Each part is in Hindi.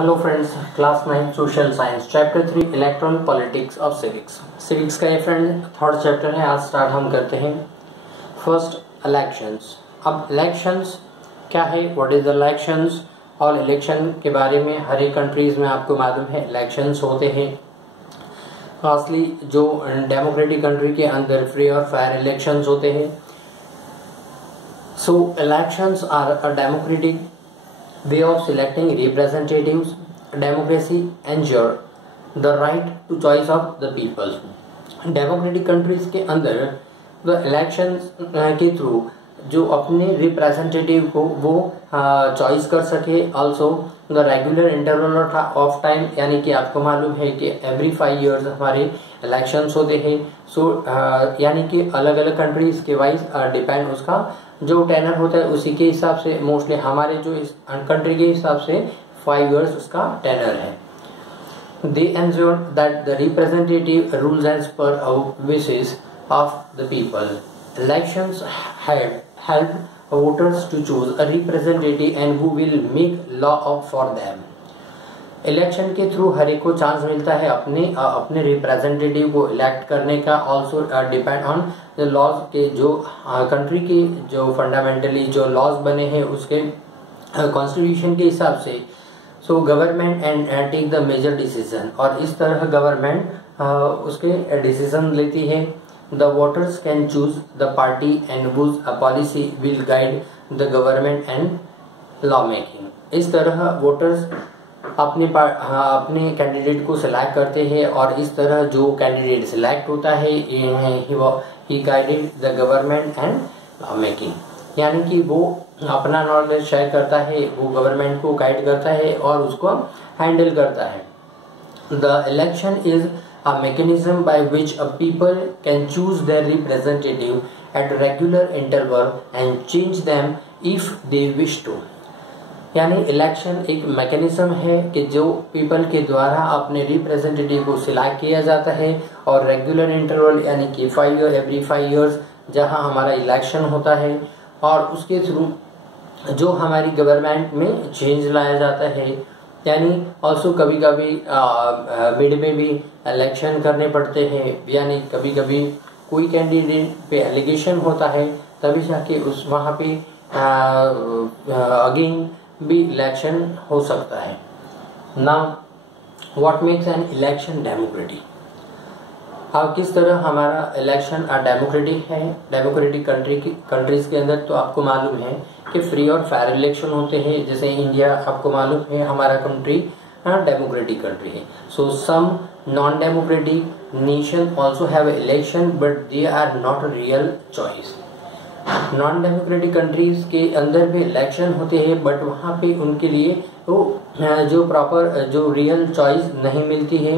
Hello friends, class 9 social science chapter 3 electron politics of civics का ये फ्रेंड थर्ड चैप्टर है। आज स्टार्ट हम करते हैं फर्स्ट इलेक्शंस। अब इलेक्शंस क्या है, व्हाट इज इलेक्शंस, और इलेक्शन के बारे में हर एक कंट्रीज में आपको मालूम है इलेक्शंस होते हैं। खासली जो डेमोक्रेटिक कंट्री के अंदर फ्री और फेयर इलेक्शंस होते हैं। So elections are a democratic way of selecting representatives. Democracy ensure the right to choice of the people. Democratic countries के अंदर द इलेक्शंस के थ्रू जो अपने रिप्रेजेंटेटिव को वो चॉइस कर सके। Also the regular interval of time, यानी कि आपको मालूम है कि एवरी 5 years हमारे इलेक्शंस होते हैं। सो यानी कि अलग अलग कंट्रीज के वाइज डिपेंड उसका जो टेनर होता है उसी के हिसाब से, मोस्टली हमारे जो इस कंट्री के हिसाब से 5 years उसका टेनर है। They ensure that the representative rules as per wishes of the people. Elections help voters to choose a representative and who will make law for them. Election के थ्रू हर एक को चांस मिलता है अपने रिप्रेजेंटेटिव को इलेक्ट करने का। Also depend on the laws के जो कंट्री के जो फंडामेंटली जो लॉज बने हैं उसके कॉन्स्टिट्यूशन के हिसाब से। So government and take the major decision, और इस तरह गवर्नमेंट उसके डिसीजन लेती है। The voters can choose the party and whose a policy will guide the government and law making. इस तरह वोटर्स अपने कैंडिडेट को सिलेक्ट करते हैं, और इस तरह जो कैंडिडेट सिलेक्ट होता है ही guided the government and law making, यानी कि वो अपना नॉलेज शेयर करता है, वो गवर्नमेंट को गाइड करता है और उसको हैंडल करता है। The election is a mechanism by which a people can choose their representative at regular interval and change them if they wish to. यानी इलेक्शन एक मैकेनिज्म है कि जो पीपल के द्वारा अपने रिप्रेजेंटेटिव को सिलेक्ट किया जाता है, और रेगुलर इंटरवल यानी कि एवरी 5 years जहां हमारा इलेक्शन होता है, और उसके थ्रू जो हमारी गवर्नमेंट में चेंज लाया जाता है। यानी ऑल्सो कभी कभी मिड में भी इलेक्शन करने पड़ते हैं, यानी कभी कभी कोई कैंडिडेट पे एलिगेशन होता है तभी जाके उस वहाँ पे अगेन भी इलेक्शन हो सकता है। Now what makes an election democratic. अब किस तरह हमारा इलेक्शन डेमोक्रेटिक है डेमोक्रेटिक कंट्रीज के अंदर, तो आपको मालूम है कि फ्री और फेयर इलेक्शन होते हैं। जैसे इंडिया आपको मालूम है हमारा कंट्री डेमोक्रेटिक कंट्री है। So some non democratic nation also have election but they are not real choice. Non democratic countries के अंदर भी इलेक्शन होते हैं, बट वहाँ पे उनके लिए तो जो प्रॉपर जो रियल चॉइस नहीं मिलती है।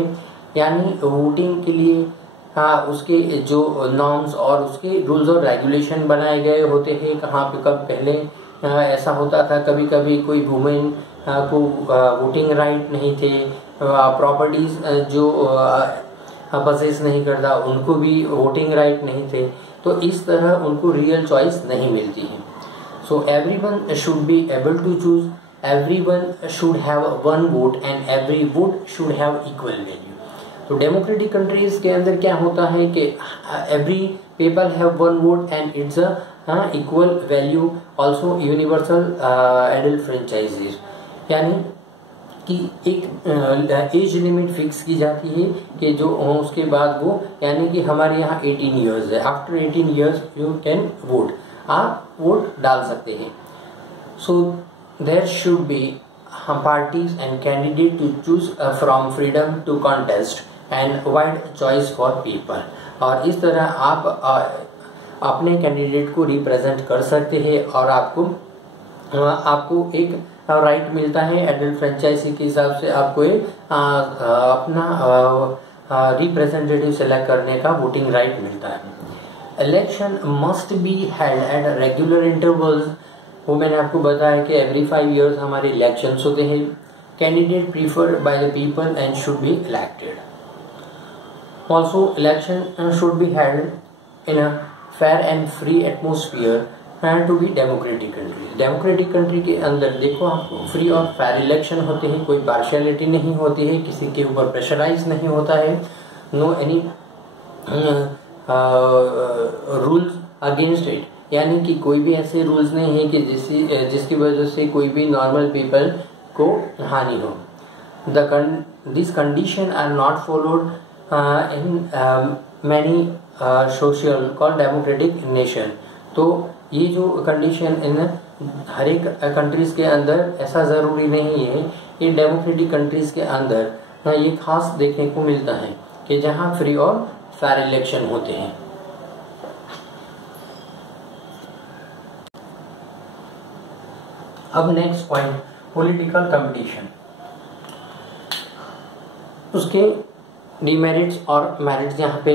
यानी वोटिंग के लिए उसके जो नॉर्म्स और उसके रूल्स और रेगुलेशन बनाए गए होते हैं। कहाँ पे कब पहले ऐसा होता था, कभी कभी कोई वुमेन को वोटिंग राइट नहीं थे, प्रॉपर्टीज जो पसेस नहीं करता उनको भी वोटिंग राइट नहीं थे। तो इस तरह उनको रियल चॉइस नहीं मिलती है। So everyone should be able to choose, everyone should have one vote and every vote should have equal value. तो डेमोक्रेटिक कंट्रीज के अंदर क्या होता है कि every people have one vote and it's a equal value. Also universal adult franchises, यानी कि एक एज लिमिट फिक्स की जाती है कि जो उसके बाद वो, यानी कि हमारे यहाँ 18 years है। After 18 years you can vote, आप वोट डाल सकते हैं। So there should be parties and candidate to choose from freedom to contest and wide choice for people. और इस तरह आप अपने कैंडिडेट को रिप्रेजेंट कर सकते हैं, और आपको एक राइट मिलता है एडल्ट फ्रेंचाइजी के हिसाब से। आपको एक अपना रिप्रेजेंटेटिव सेलेक्ट करने का वोटिंग राइट मिलता है। Election must be held at regular intervals, वो मैंने आपको बताया कि एवरी 5 years हमारे इलेक्शंस होते हैं। Candidate preferred by the people and should be elected. Also election should be held in a fair and free atmosphere to be democratic country. Democratic country के अंदर देखो आपको फ्री और फेयर इलेक्शन होते हैं, कोई पार्शियलिटी नहीं होती है, किसी के ऊपर प्रेशराइज नहीं होता है, no any rules against it, यानी कि कोई भी ऐसे रूल्स नहीं है कि जिसकी वजह से कोई भी नॉर्मल पीपल को हानि हो। This condition are not followed in many social called democratic nation. तो ये जो कंडीशन इन हर एक कंट्रीज के अंदर ऐसा ज़रूरी नहीं है, ये डेमोक्रेटिक कंट्रीज के अंदर ये खास देखने को मिलता है कि जहाँ फ्री और फेयर इलेक्शन होते हैं। अब नेक्स्ट पॉइंट पॉलिटिकल कंपटीशन, उसके डिमेरिट्स और मेरिट्स यहाँ पे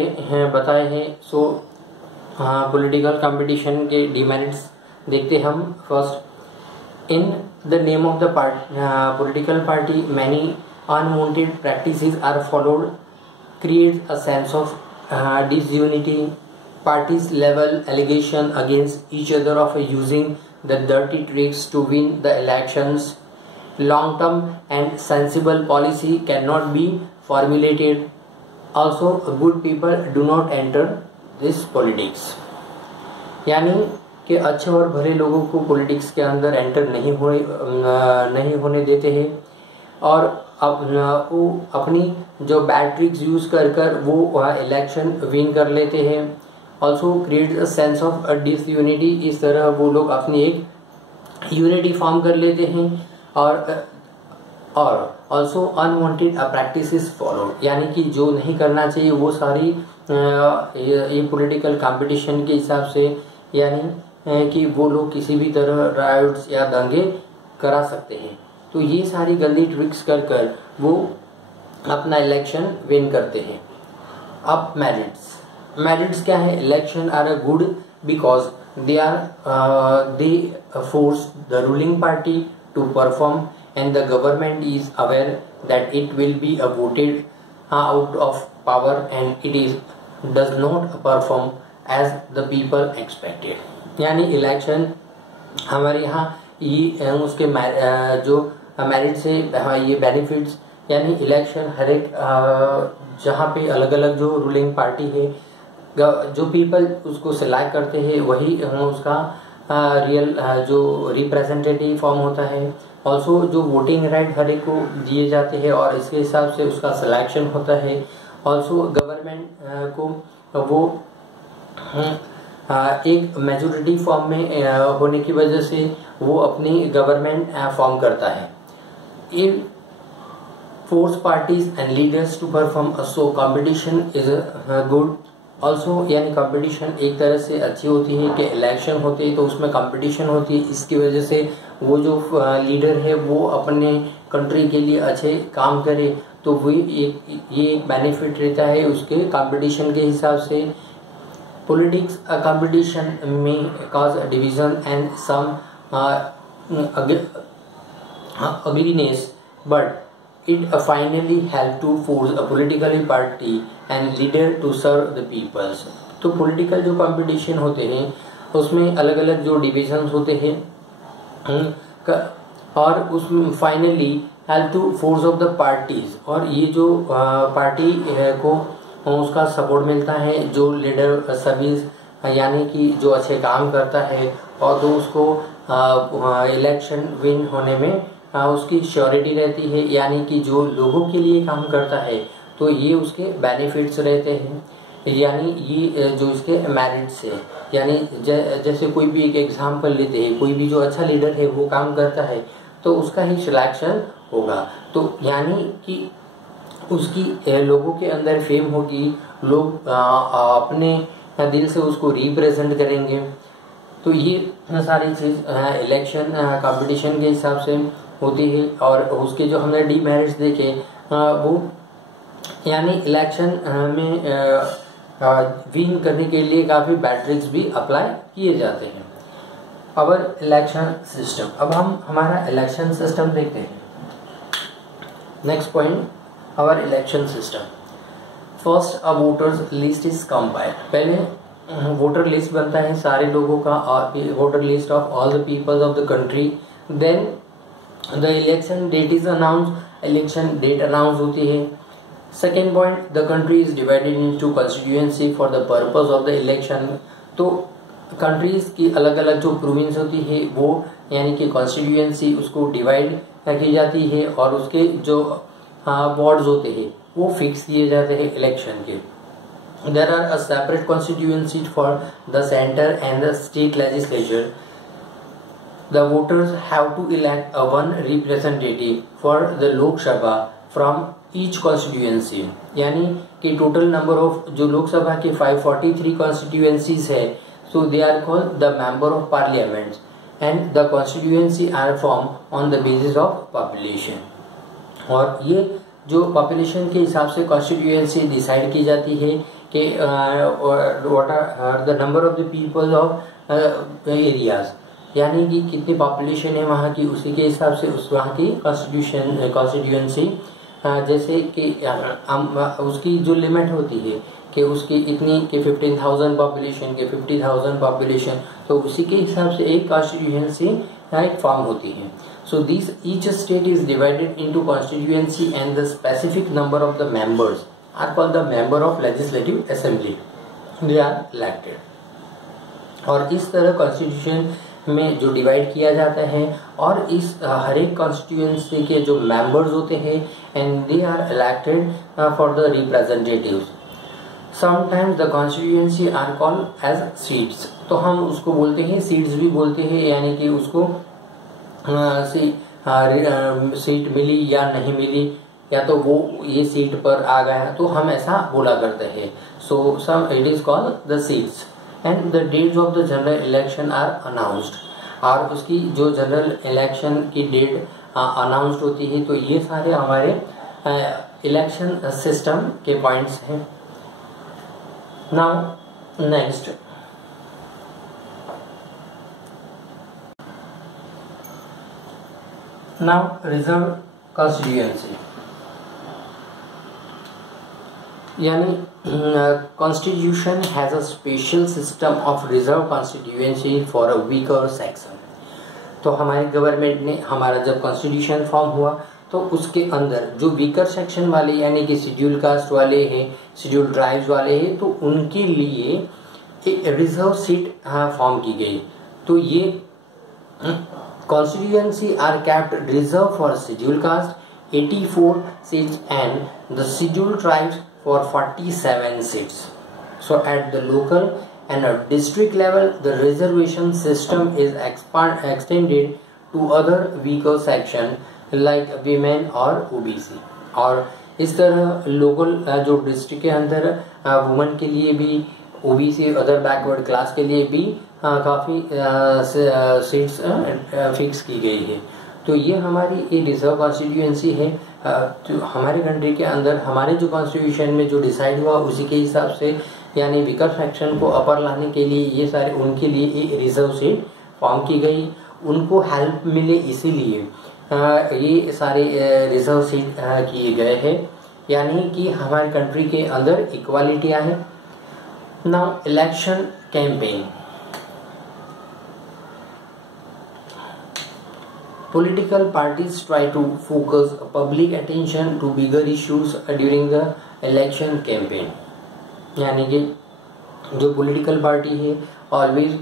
बताए हैं। सो पॉलिटिकल कंपटीशन के डिमेरिट्स देखते हम। First, in the name of the political party many unwanted practices are followed, creates a sense of disunity. Parties level allegation against each other of using the dirty tricks to win the elections. Long-term and sensible policy cannot be formulated. Also, good people do not enter this politics. यानी कि अच्छे और भले लोगों को पॉलिटिक्स के अंदर एंटर नहीं होने देते हैं, और वो अपनी जो बैड ट्रिक्स यूज़ कर वो इलेक्शन विन कर लेते हैं। Also create a sense of disunity, इस तरह वो लोग अपनी एक यूनिटी फॉर्म कर लेते हैं। और ऑल्सो अनवांटेड प्रैक्टिसेस फॉलो, यानी कि जो नहीं करना चाहिए वो सारी ये पॉलिटिकल कंपटीशन के हिसाब से, यानी कि वो लोग किसी भी तरह राइट्स या दंगे करा सकते हैं। तो ये सारी गंदी ट्रिक्स कर वो अपना इलेक्शन विन करते हैं। अब मेरिट्स क्या है? Election are a good because they force the ruling party to perform and the government is aware that it will be voted out of power and it is does not perform as the people expected. यानी इलेक्शन हमारे यहाँ ये उसके जो मेरिट से ये बेनिफिट्स, यानी इलेक्शन हर एक जहाँ पे अलग अलग जो रूलिंग पार्टी है, जो पीपल उसको सिलेक्ट करते हैं वही उसका रियल जो रिप्रेजेंटेटिव फॉर्म होता है। ऑल्सो जो वोटिंग राइट हर एक को दिए जाते हैं और इसके हिसाब से उसका सिलेक्शन होता है। ऑल्सो गवर्नमेंट को वो एक मेजोरिटी फॉर्म में होने की वजह से वो अपनी गवर्नमेंट फॉर्म करता है। It force parties and leaders to perform, so competition is good also, यानी कंपटीशन एक तरह से अच्छी होती है कि इलेक्शन होते हैं तो उसमें कंपटीशन होती है, इसकी वजह से वो जो लीडर है वो अपने कंट्री के लिए अच्छे काम करे, तो वो ये एक बेनिफिट रहता है उसके कंपटीशन के हिसाब से। पॉलिटिक्स कंपटीशन में cause division and some ugliness, but it finally help to force a political party and leader to serve the peoples। तो पॉलिटिकल जो कंपटीशन होते हैं उसमें अलग अलग जो डिविजन्स होते हैं और उसमें finally help to force of the parties, और ये जो पार्टी को उसका सपोर्ट मिलता है जो लीडर सर्विस, यानी कि जो अच्छे काम करता है और तो उसको इलेक्शन विन होने में उसकी श्योरिटी रहती है, यानी कि जो लोगों के लिए काम करता है तो ये उसके बेनिफिट्स रहते हैं। यानी ये जो इसके मेरिट्स है, यानी जैसे कोई भी एक एग्जाम्पल लेते हैं, कोई भी जो अच्छा लीडर है वो काम करता है तो उसका ही सिलेक्शन होगा, तो यानी कि उसकी लोगों के अंदर फेम होगी, लोग अपने दिल से उसको रिप्रेजेंट करेंगे। तो ये सारी चीज़ इलेक्शन कंपटीशन के हिसाब से होती है। और उसके जो हमने डीमेरिट्स देखे वो यानी इलेक्शन में विन करने के लिए काफ़ी बैड ट्रिक्स भी अप्लाई किए जाते हैं। अवर इलेक्शन सिस्टम, अब हम हमारा इलेक्शन सिस्टम देखते हैं। Next point, our election system. First, a voters list is compiled. पहले वोटर लिस्ट बनता है सारे लोगों का, voter list of all the peoples of the country. Then the election date is announce, election date announce होती है। Second point, the country is divided into constituency for the purpose of the election. तो कंट्रीज की अलग अलग जो प्रोविंस होती है वो यानी कि कॉन्स्टिट्यूएंसी उसको डिवाइड की जाती है और उसके जो वार्ड्स होते हैं वो फिक्स किए जाते हैं इलेक्शन के। There are a separate constituency for the center and the state legislature. The voters have to elect a one representative for the Lok Sabha from each constituency. यानी कि टोटल नंबर ऑफ जो लोकसभा के 543 constituencies है, so they are called the member of parliament and the constituency are formed on the basis of population. और ये जो पॉपुलेशन के हिसाब से कॉन्स्टिट्यूएंसी डिसाइड की जाती है कि what are the number of the people of areas, यानी कि कितनी पॉपुलेशन है वहाँ की, उसी के हिसाब से उस वहाँ की कॉन्स्टिट्यूएंसी जैसे कि उसकी जो लिमिट होती है कि उसकी इतनी कि 15,000 पॉपुलेशन के 50,000 पॉपुलेशन, तो उसी के हिसाब से एक कॉन्स्टिट्यूएंसी एक फॉर्म होती है। So these each state is divided into constituency and the specific number of the members are called the member of legislative assembly. They are elected. और इस तरह कॉन्स्टिट्यूशन में जो डिवाइड किया जाता है और इस हर एक कॉन्स्टिट्यूएंसी के जो मेंबर्स होते हैं and they are elected for the representatives. Sometimes the constituency are called as seats, तो हम उसको बोलते हैं सीट्स भी बोलते हैं, यानी कि उसको सीट मिली या नहीं मिली या तो वो ये सीट पर आ गया तो हम ऐसा बोला करते हैं। So some it is called the seats and the dates of the general election are announced, और उसकी जो जनरल इलेक्शन की डेट अनाउंस्ड होती है। तो ये सारे हमारे इलेक्शन सिस्टम के पॉइंट्स हैं। Now next, now reserve constituency, यानी constitution has a special system of reserve constituency for a weaker section। तो हमारे गवर्नमेंट ने हमारा जब कॉन्स्टिट्यूशन फॉर्म हुआ तो उसके अंदर जो वीकर सेक्शन वाले यानी कि शेड्यूल कास्ट वाले हैं, शेड्यूल ट्राइब्स वाले हैं, तो उनके लिए एक रिजर्व सीट फॉर्म की गई। तो ये constituency are kept reserved for scheduled caste 84 seats and the scheduled tribes for 47 seats. So at the local and district level the reservation system is extended to other weaker section like women or OBC। और इस तरह लोकल जो डिस्ट्रिक्ट के अंदर वुमेन के लिए भी, OBC अदर बैकवर्ड क्लास के लिए भी काफ़ी सीट्स फिक्स की गई है। तो ये हमारी ये रिजर्व कॉन्स्टिट्यूएंसी है। तो हमारे कंट्री के अंदर हमारे जो कॉन्स्टिट्यूशन में जो डिसाइड हुआ उसी के हिसाब से, यानी वीकर सेक्शन को अपर लाने के लिए ये सारे उनके लिए ये रिजर्व सीट फॉर्म की गई, उनको हेल्प मिले इसीलिए ये सारे रिजर्व सीट किए गए हैं, यानी कि हमारे कंट्री के अंदर इक्वालिटी आए। Now election campaign, political parties try to focus public attention to bigger issues during the election campaign, यानी कि जो पॉलिटिकल पार्टी है ऑलवेज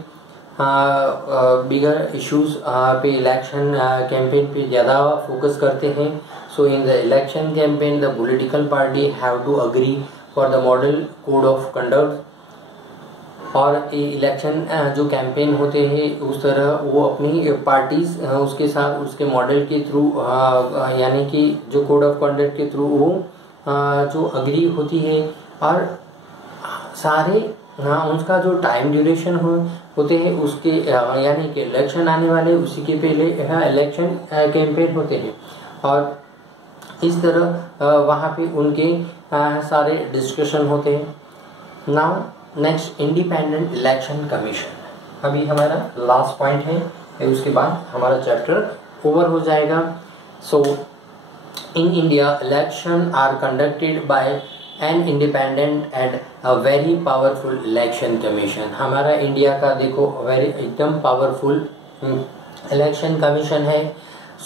बिगर इश्यूज पे इलेक्शन कैंपेन पे ज़्यादा फोकस करते हैं। So in the election campaign the political party have to agree for the model code of conduct, और इलेक्शन जो कैंपेन होते हैं उस तरह वो अपनी पार्टीज उसके साथ उसके मॉडल के थ्रू यानी कि जो कोड ऑफ कंडक्ट के थ्रू वो जो अग्री होती है, और सारे उसका जो टाइम ड्यूरेशन होते हैं उसके यानी कि इलेक्शन आने वाले उसी के पहले इलेक्शन कैंपेन होते हैं, और इस तरह वहाँ पे उनके सारे डिस्कशन होते हैं। Now next, independent election commission, अभी हमारा लास्ट पॉइंट है, उसके बाद हमारा चैप्टर ओवर हो जाएगा। So in India election are conducted by an independent and a very powerful election commission. हमारा इंडिया का देखो वेरी एकदम पावरफुल इलेक्शन कमीशन है।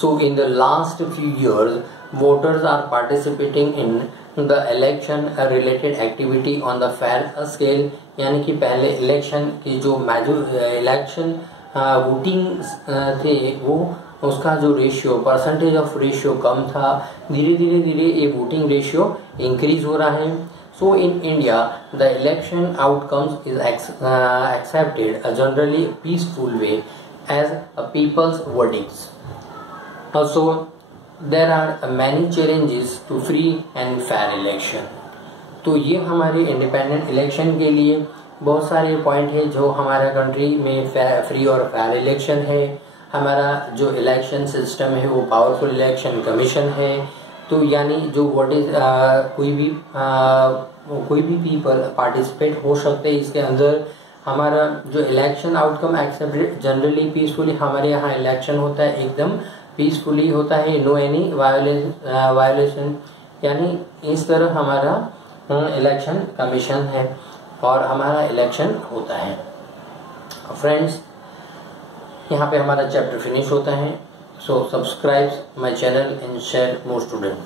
So in the last few years voters are participating in the election related activity on the fair scale, यानी कि पहले इलेक्शन की जो इलेक्शन वोटिंग थे वो उसका जो रेशियो परसेंटेज ऑफ रेशियो कम था, धीरे धीरे ये वोटिंग रेशियो इंक्रीज हो रहा है। So in India the election outcomes is accepted generally peaceful way as people's verdicts. Also there are many challenges to free and fair election। तो ये हमारे इंडिपेंडेंट इलेक्शन के लिए बहुत सारे पॉइंट है जो हमारा कंट्री में फ्री और फेयर इलेक्शन है। हमारा जो इलेक्शन सिस्टम है वो पावरफुल इलेक्शन कमीशन है। तो यानी जो व्हाट इज कोई भी पीपल पार्टिसिपेट हो सकते हैं इसके अंदर। हमारा जो election outcome accepted generally peacefully, हमारे यहाँ इलेक्शन होता है एकदम पीसफुली होता है, नो एनी वायोलेशन, यानी इस तरह हमारा इलेक्शन कमीशन है और हमारा इलेक्शन होता है। फ्रेंड्स यहाँ पे हमारा चैप्टर फिनिश होता है। So subscribe my channel and share more student.